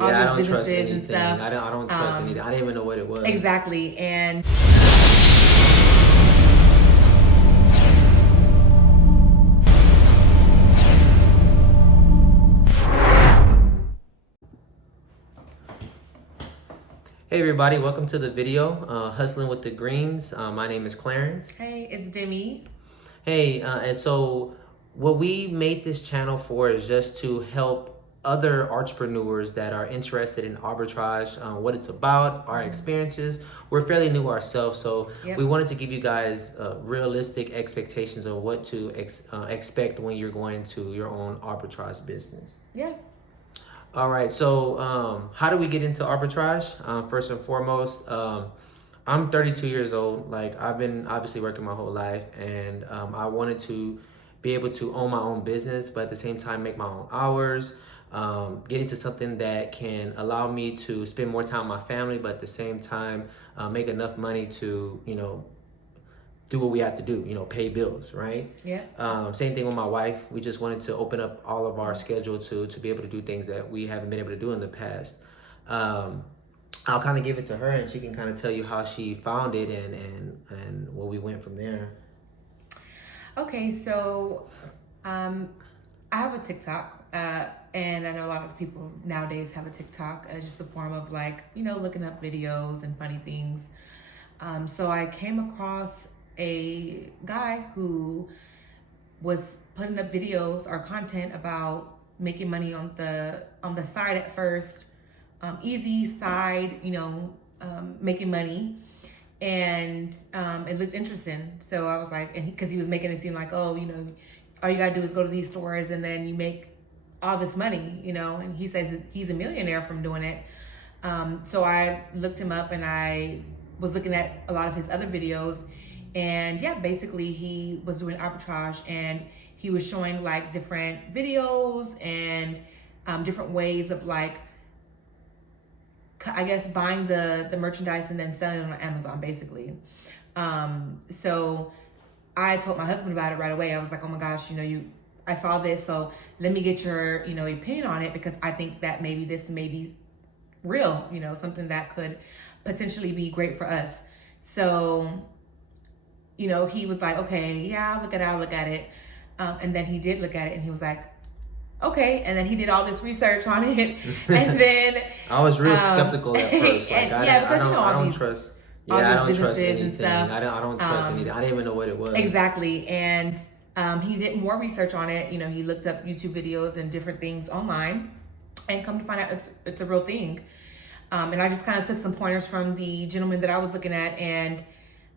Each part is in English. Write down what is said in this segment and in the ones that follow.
all Yeah, I these don't trust businesses and anything. stuff. I don't trust anything. I didn't even know what it was. Exactly. And Hey everybody, welcome to the video, Hustling with the Greens. My name is Clarence. hey, it's Demi. Hey, and so what we made this channel for is just to help other entrepreneurs that are interested in arbitrage, what it's about, our experiences. We're fairly new ourselves, so we wanted to give you guys realistic expectations of what to expect when you're going to your own arbitrage business. Yeah. All right, so how do we get into arbitrage? First and foremost, I'm 32 years old. Like, I've been obviously working my whole life, and I wanted to be able to own my own business, but at the same time make my own hours, get into something that can allow me to spend more time with my family, but at the same time make enough money to, do what we have to do, pay bills, right? Yeah. Same thing with my wife. We just wanted to open up all of our schedule to be able to do things that we haven't been able to do in the past. I'll kind of give it to her, and she can kind of tell you how she found it and where we went from there. Okay, so I have a TikTok, and I know a lot of people nowadays have a TikTok as just a form of looking up videos and funny things. So I came across a guy who was putting up videos or content about making money on the side at first, easy side, making money, and it looked interesting. So I was like, and because he was making it seem like, oh, all you gotta do is go to these stores and then you make all this money, and he says he's a millionaire from doing it. So I looked him up and I was looking at a lot of his other videos, and yeah, basically he was doing arbitrage, and he was showing like different videos and different ways of I guess buying the merchandise and then selling it on Amazon basically. So I told my husband about it right away. I was like, oh my gosh, I saw this, so let me get your opinion on it, because I think that maybe this may be real, something that could potentially be great for us. So he was like, okay, yeah, I'll look at it. And then he did look at it, and he was like, okay. And then he did all this research on it. And then I was real skeptical at first. Like, I don't trust anything. I don't trust anything. I didn't even know what it was. Exactly. And he did more research on it. He looked up YouTube videos and different things online, and come to find out it's a real thing. And I just kind of took some pointers from the gentleman that I was looking at, and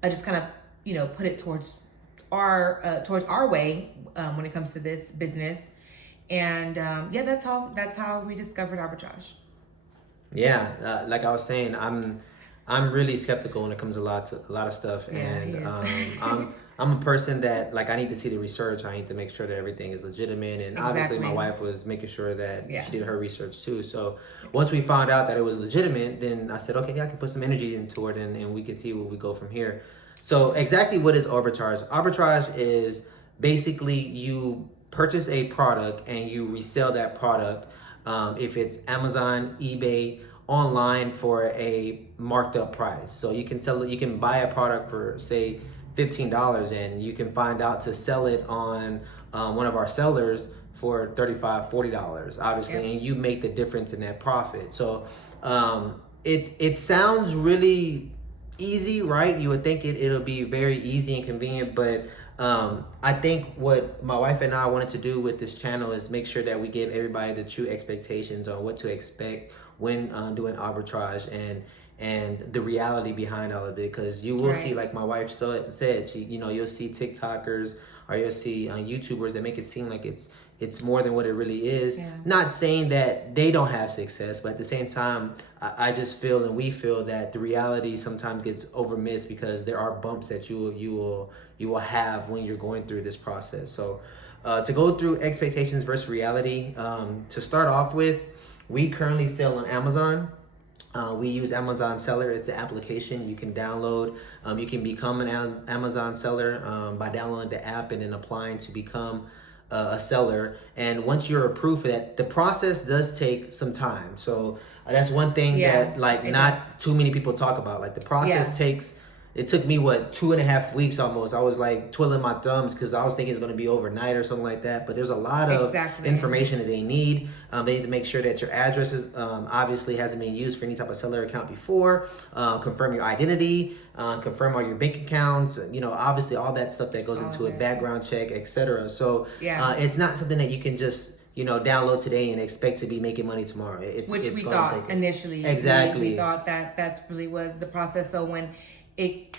I just kind of put it towards our way when it comes to this business. And yeah, that's how we discovered arbitrage. Yeah, like I was saying, I'm really skeptical when it comes to a lot of stuff, and I'm a person that, like, I need to see the research. I need to make sure that everything is legitimate, and obviously my wife was making sure that she did her research too. So once we found out that it was legitimate, then I said, okay, I can put some energy into it, and we can see where we go from here. So exactly what is arbitrage? Arbitrage is basically you purchase a product and you resell that product, if it's Amazon, eBay, online, for a marked up price. So you can buy a product for, say, $15, and you can find out to sell it on one of our sellers for $35, $40, obviously, and you make the difference in that profit. So it sounds really easy, right? You would think it'll be very easy and convenient, but I think what my wife and I wanted to do with this channel is make sure that we give everybody the true expectations on what to expect when doing arbitrage, and the reality behind all of it. Because you will see, like my wife said, you'll see TikTokers, or you'll see YouTubers that make it seem like it's more than what it really is. Not saying that they don't have success, but at the same time, I just feel, and we feel, that the reality sometimes gets overmissed, because there are bumps that you will have when you're going through this process. So to go through expectations versus reality, to start off with, we currently sell on Amazon. We use Amazon Seller. It's an application you can download. You can become an Amazon seller by downloading the app and then applying to become a seller, and once you're approved for that, the process does take some time. So that's one thing that like not too many people talk about. Like the process takes. It took me 2.5 weeks almost. I was like twiddling my thumbs because I was thinking it's going to be overnight or something like that. But there's a lot of information that they need. They need to make sure that your address is obviously hasn't been used for any type of seller account before. Confirm your identity. Confirm all your bank accounts. Obviously all that stuff that goes into it. Background check, etc. So it's not something that you can just download today and expect to be making money tomorrow. Which we thought initially. Exactly. We thought that really was the process. So when it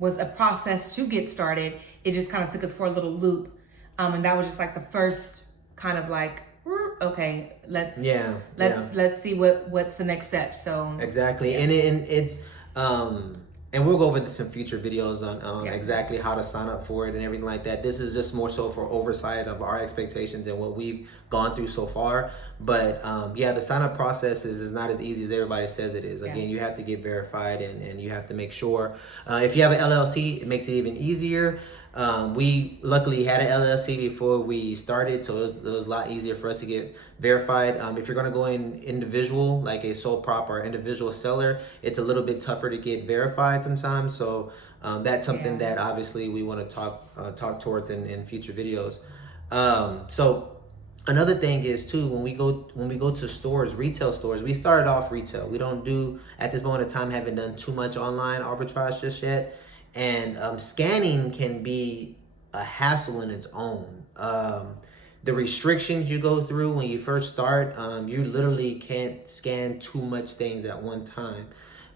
was a process to get started, it just kind of took us for a little loop, and that was just like the first kind of like, okay, let's see what's the next step. So exactly, and it's and we'll go over this in future videos on exactly how to sign up for it and everything like that. This is just more so for oversight of our expectations and what we've gone through so far. But the sign up process is not as easy as everybody says it is. Again, you have to get verified and you have to make sure. If you have an LLC, it makes it even easier. We luckily had an LLC before we started, so it was a lot easier for us to get verified. If you're going to go in individual, like a sole prop or individual seller, it's a little bit tougher to get verified sometimes. So that's something that obviously we want to talk towards in future videos. So another thing is too, when we go to stores, retail stores, we started off retail. We don't do, at this moment in time, haven't done too much online arbitrage just yet. And scanning can be a hassle in its own. The restrictions you go through when you first start, you literally can't scan too much things at one time.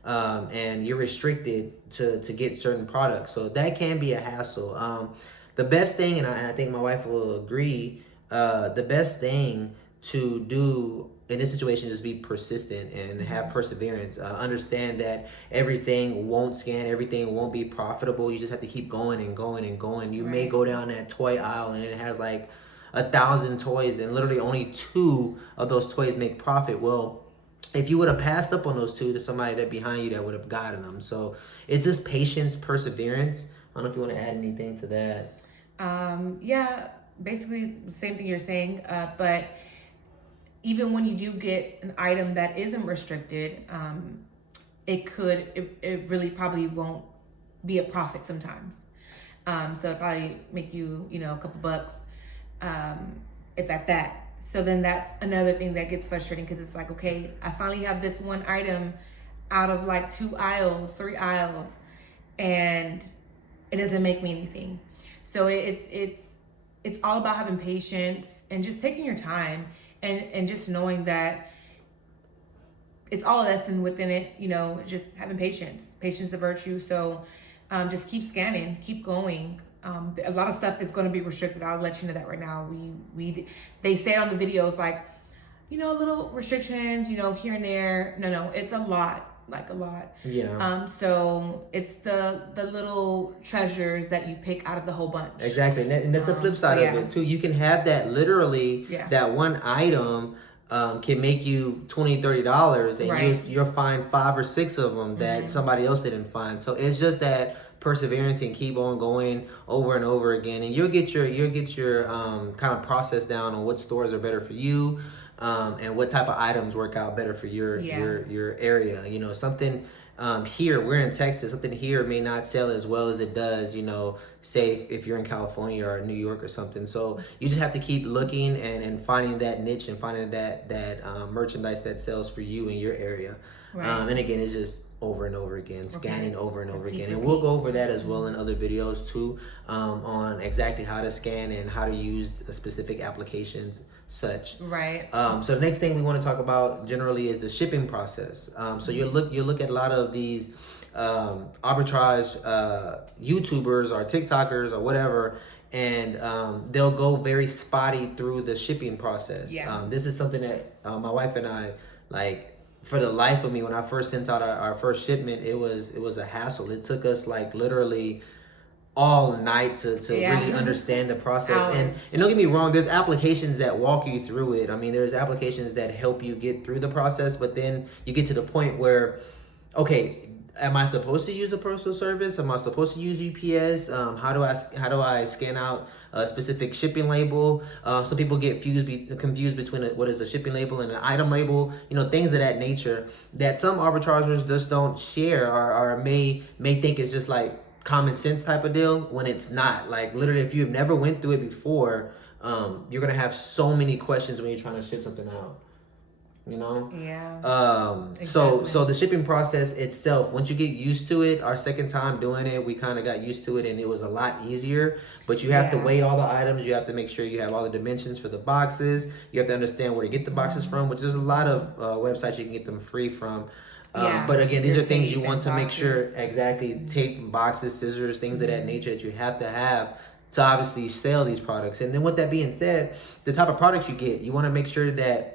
And you're restricted to get certain products. So that can be a hassle. The best thing, and I think my wife will agree, the best thing to do in this situation is be persistent and have perseverance. Understand that everything won't scan, everything won't be profitable. You just have to keep going and going and going. You may go down that toy aisle and it has like 1,000 toys and literally only 2 of those toys make profit. Well, if you would have passed up on those 2, there's somebody that behind you that would have gotten them. So it's just patience, perseverance. I don't know if you want to add anything to that. Basically the same thing you're saying, but even when you do get an item that isn't restricted, it really probably won't be a profit sometimes. So it probably make you, a couple bucks, if at that. So then that's another thing that gets frustrating because it's like, okay, I finally have this one item out of like 2 aisles, 3 aisles, and it doesn't make me anything. So it's all about having patience and just taking your time. And just knowing that it's all a lesson within it, just having patience. Patience is a virtue. So just keep scanning, keep going. A lot of stuff is going to be restricted. I'll let you know that right now. They say on the videos like, little restrictions, here and there. No, it's a lot, like a lot. Yeah. So it's the little treasures that you pick out of the whole bunch. Exactly, and that's the flip side of it too. You can have that literally, that one item can make you $20-$30, and you'll find 5 or 6 of them that somebody else didn't find. So it's just that perseverance and keep on going over and over again, and you'll get your kind of process down on what stores are better for you. And what type of items work out better for your area. Something here, we're in Texas, something here may not sell as well as it does, say if you're in California or New York or something. So you just have to keep looking and finding that niche and finding that merchandise that sells for you in your area. And again, it's just over and over again, scanning over and over again. And we'll go over that as well in other videos too, on exactly how to scan and how to use specific applications such. So the next thing we want to talk about generally is the shipping process. So you look at a lot of these arbitrage YouTubers or TikTokers or whatever, and they'll go very spotty through the shipping process. This is something that my wife and I, like, for the life of me, when I first sent out our first shipment, it was a hassle. It took us like literally all night to really understand the process. And don't get me wrong, there's applications that walk you through it. I mean, there's applications that help you get through the process, but then you get to the point where, okay, am I supposed to use a postal service? Am I supposed to use UPS? How do I scan out a specific shipping label? Some people get confused between what is a shipping label and an item label. Things of that nature that some arbitrageurs just don't share, or may think it's just like common sense type of deal, when it's not. Like, literally, if you've never went through it before, you're gonna have so many questions when you're trying to ship something out. Yeah. So the shipping process itself, once you get used to it, our second time doing it, we kind of got used to it, and it was a lot easier. But you have to weigh all the items. You have to make sure you have all the dimensions for the boxes. You have to understand where to get the boxes from, which there's a lot of websites you can get them free from. But again, these are things you want to make sure, exactly, tape, boxes, scissors, things of that nature that you have to obviously sell these products. And then with that being said, the type of products you get, you want to make sure that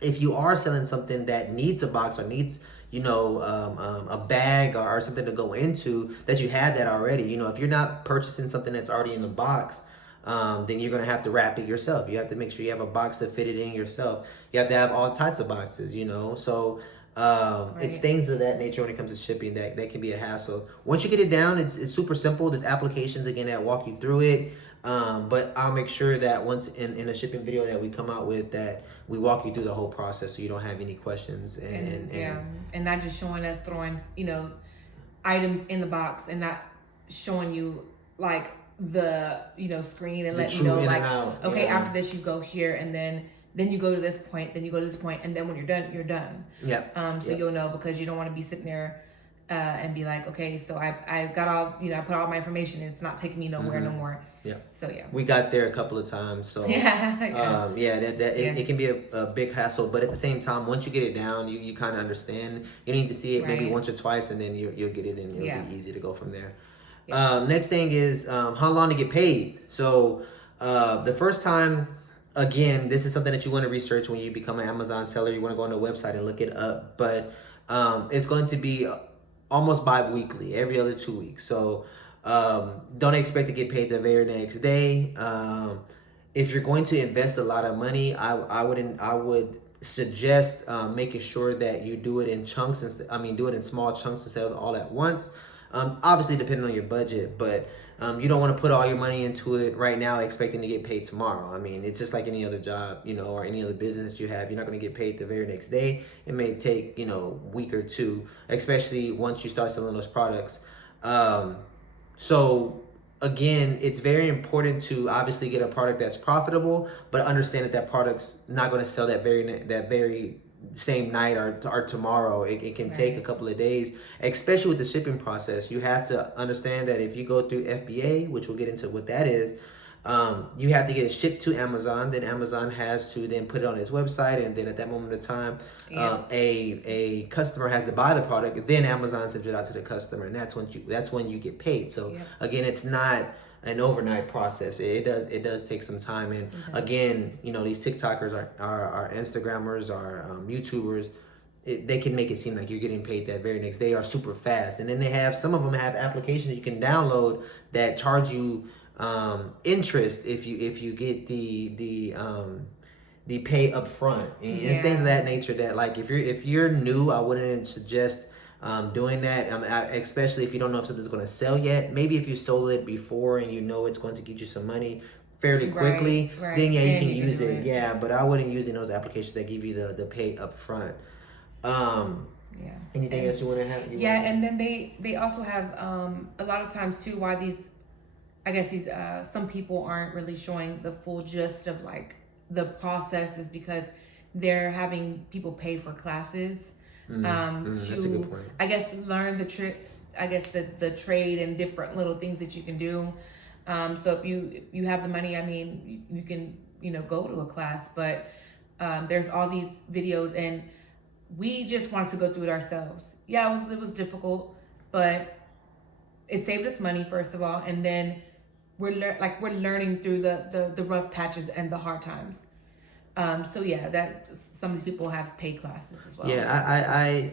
if you are selling something that needs a box or needs, a bag or something to go into, that you had that already. If you're not purchasing something that's already in the box, then you're going to have to wrap it yourself. You have to make sure you have a box to fit it in yourself. You have to have all types of boxes, so it's things of that nature when it comes to shipping that can be a hassle. Once you get it down, it's super simple. There's applications, again, that walk you through it. But I'll make sure that once in a shipping video that we come out with, that we walk you through the whole process so you don't have any questions. And not just showing us throwing, items in the box and not showing you like the, screen and letting you know like, okay, after this you go here and then you go to this point, then you go to this point, and then when you're done, you're done. Yeah. So you'll know, because you don't want to be sitting there and be like, okay, so I got all, I put all my information and it's not taking me nowhere no more. Yeah. So yeah. We got there a couple of times. So it can be a big hassle, but at the same time, once you get it down, you kind of understand. You need to see it maybe once or twice, and then you'll get it, and it'll be easy to go from there. Yeah. Next thing is how long to get paid. So the first time, again, this is something that you want to research when you become an Amazon seller. You want to go on the website and look it up, but it's going to be almost bi-weekly, every other 2 weeks. So don't expect to get paid the very next day. If you're going to invest a lot of money, I would suggest making sure that you do it in chunks. Do it in small chunks instead of all at once. Obviously, depending on your budget, but you don't want to put all your money into it right now expecting to get paid tomorrow. It's just like any other job, or any other business you have. You're not going to get paid the very next day. It may take, a week or two, especially once you start selling those products. So again, it's very important to obviously get a product that's profitable, but understand that product's not going to sell that very same night or tomorrow. It can take a couple of days, especially with the shipping process. You have to understand that if you go through FBA, which we'll get into what that is, you have to get it shipped to Amazon. Then Amazon has to then put it on its website, and then at that moment of time, a customer has to buy the product. Then Amazon sends it out to the customer, and that's when you get paid. So again, it's not an overnight process. It does take some time. And again, these TikTokers are Instagrammers, are YouTubers. They can make it seem like you're getting paid that very next day, or super fast. And then some of them have applications you can download that charge you interest if you get the pay up front, and it's things of that nature that, like, if you're new, I wouldn't suggest doing that, especially if you don't know if something's going to sell yet. Maybe if you sold it before and it's going to get you some money fairly quickly, then you can use it. Yeah, but I wouldn't use those applications that give you the pay up front. Anything else you want to have? And then they also have a lot of times too, why these some people aren't really showing the full gist of like the process, is because they're having people pay for classes that's a good point. I guess learn the trick, the trade and different little things that you can do. So if you have the money, you can go to a class, but there's all these videos, and we just wanted to go through it ourselves. It was difficult, but it saved us money, first of all, and then we're learning through the rough patches and the hard times. That some of these people have paid classes as well.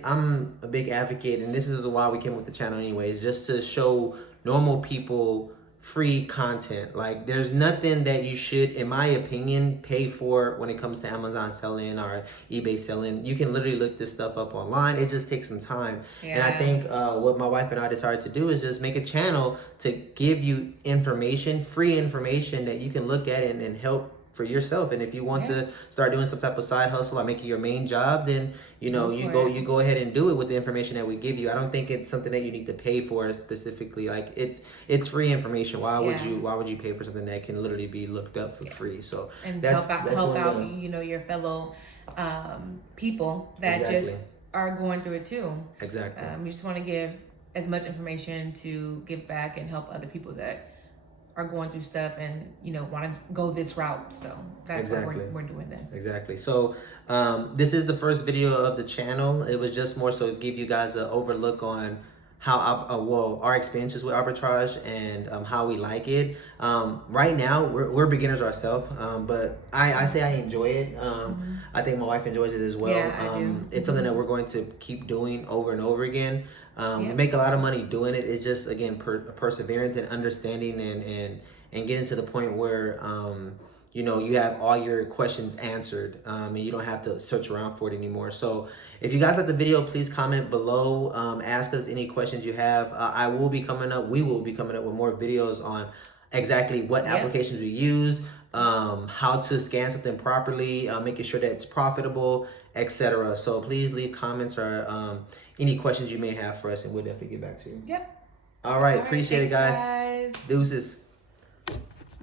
I'm a big advocate, and this is why we came with the channel anyways, just to show normal people free content. Like there's nothing that you should, in my opinion, pay for when it comes to Amazon selling or eBay selling. You can literally look this stuff up online. It just takes some time. And I think what my wife and I decided to do is just make a channel to give you information, free information that you can look at and help for yourself. And if you want to start doing some type of side hustle or making your main job, then you go ahead and do it with the information that we give you. I don't think it's something that you need to pay for specifically. Like it's free information. Why would you pay for something that can literally be looked up for free? So and help out your fellow people that just are going through it too. Exactly. You just want to give as much information to give back and help other people that are going through stuff and want to go this route. So that's why we're doing this. Exactly. So this is the first video of the channel. It was just more so to give you guys an overlook on how our experiences with arbitrage and how we like it. Right now we're beginners ourselves, but I say I enjoy it. I think my wife enjoys it as well. I do. It's something that we're going to keep doing over and over again. We make a lot of money doing it. It's just, again, perseverance and understanding and getting to the point where you have all your questions answered, and you don't have to search around for it anymore. So if you guys like the video, please comment below. Ask us any questions you have. We will be coming up with more videos on exactly what applications we use, how to scan something properly, making sure that it's profitable, etc. So please leave comments or any questions you may have for us, and we'll definitely get back to you. Yep. All right. Appreciate it, guys. Deuces.